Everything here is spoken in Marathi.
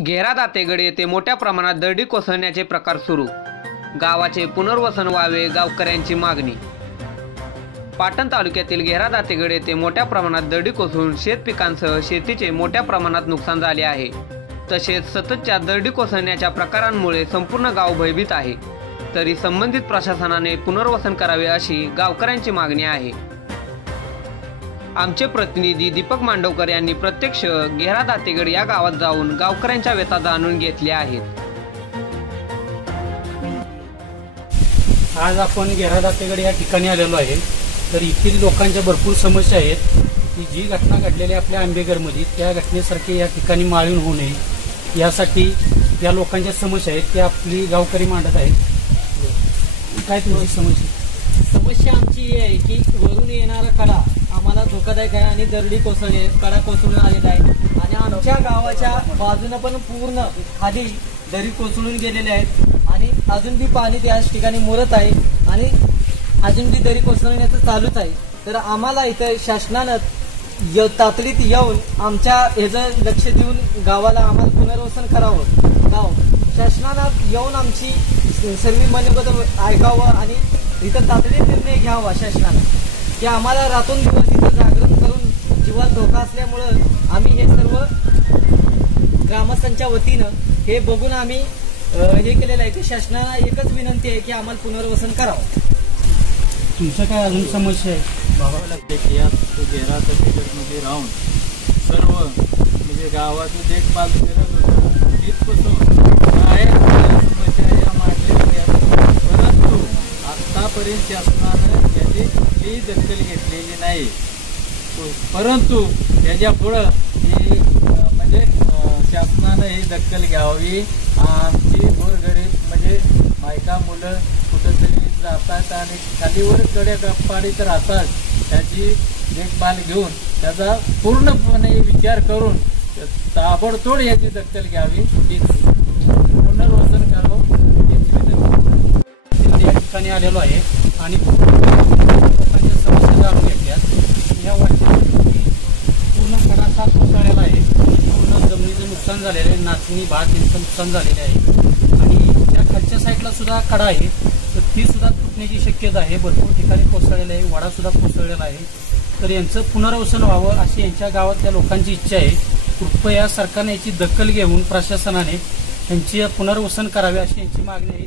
घेरा दातेगड येथे मोठ्या प्रमाणात दरडी कोसळण्याचे प्रकार सुरू। गावाचे पुनर्वसन व्हावे गावकऱ्यांची मागणी। पाटण तालुक्यातील घेरा दातेगड येथे मोठ्या प्रमाणात दरडी कोसळून शेत पिकांसह शेतीचे मोठ्या प्रमाणात नुकसान झाले आहे। तसेच सततच्या दरडी कोसळण्याच्या प्रकारांमुळे संपूर्ण गाव भयभीत आहे। तरी संबंधित प्रशासनाने पुनर्वसन करावे अशी गावकऱ्यांची मागणी आहे। आमचे प्रतिनिधी दीपक मांडवकर यांनी प्रत्यक्ष घेरा दातेगड या गावात जाऊन गावकऱ्यांच्या व्यथा जाणून घेतल्या आहेत। आज आपण घेरा दातेगड या ठिकाणी आलेलो आहे। तर येथील लोकांच्या भरपूर समस्या आहेत की जी घटना घडलेली आपल्या आंबेघरमध्ये त्या घटनेसारखी या ठिकाणी माळीण होऊ नये यासाठी या लोकांच्या समस्या आहेत त्या आपली गावकरी मांडत आहेत। काय तुमची समस्या आमची ही आहे की वरून येणारा कडा आम्हाला धोकादायक आहे आणि दरडी कोसळणे कडा कोसळून आलेला आहे आणि आमच्या गावाच्या बाजूने पण पूर्ण खाली दरी कोसळून गेलेले आहेत आणि अजून बी पाणी त्याच ठिकाणी मुरत आहे आणि अजून बी दरी कोसळण्याचं चालूच आहे। तर आम्हाला इथं शासनानं तातडीत येऊन आमच्या ह्याचं लक्ष देऊन गावाला आम्हाला पुनर्वसन करावं। गाव शासनानं येऊन आमची सर्व मनोगत ऐकावं आणि इथं तातडीत निर्णय घ्यावा शासनानं की आम्हाला रात्रंदिवस इथं जागरण करून जीवाला धोका असल्यामुळं आम्ही हे सर्व ग्रामस्थांच्या वतीनं हे बघून आम्ही हे केलेलं आहे की शासनाला एकच विनंती आहे की आम्हाला पुनर्वसन करावं। तुमचं काय अजून समस्या आहे? बाबा लागते की या घेरा दातेगडमध्ये राहून सर्व म्हणजे गावाची देखभाल करत होतो तिथपासून काय समस्या या मांडलेल्या परंतु आतापर्यंत शासनानं याची कुठलीही दखल घेतलेली नाही। परंतु याच्या पुढं ही म्हणजे शासनानं ही दखल घ्यावी। आमची गोरगरीब म्हणजे बायका मुलं कुठंतरी जातात आणि खालीवर कडे गप्पाडीत राहतात त्याची देखभाल घेऊन त्याचा पूर्णपणे विचार करून ताबडतोड याची दखल घ्यावी हीच पुनर्वसन करावं हीच विनंती। या ठिकाणी आलेलो आहे आणि लोकांच्या समस्या जाणून घेतल्या। या वाटेमध्ये पूर्ण कडा असा कोसळलेला आहे, पूर्ण जमिनीचं नुकसान झालेलं आहे, नाचणी भात यांचं नुकसान झालेलं आहे आणि त्या खालच्या साईडला सुद्धा कडा आहे तर ती सुद्धा तुटण्याची शक्यता आहे। भरपूर ठिकाणी कोसळलेलं आहे, वाडा सुद्धा कोसळलेला आहे। तर यांचं पुनर्वसन व्हावं अशी यांच्या गावातल्या लोकांची इच्छा आहे। कृपया सरकारने याची दखल घेऊन प्रशासनाने यांची पुनर्वसन करावे अशी यांची मागणी आहे।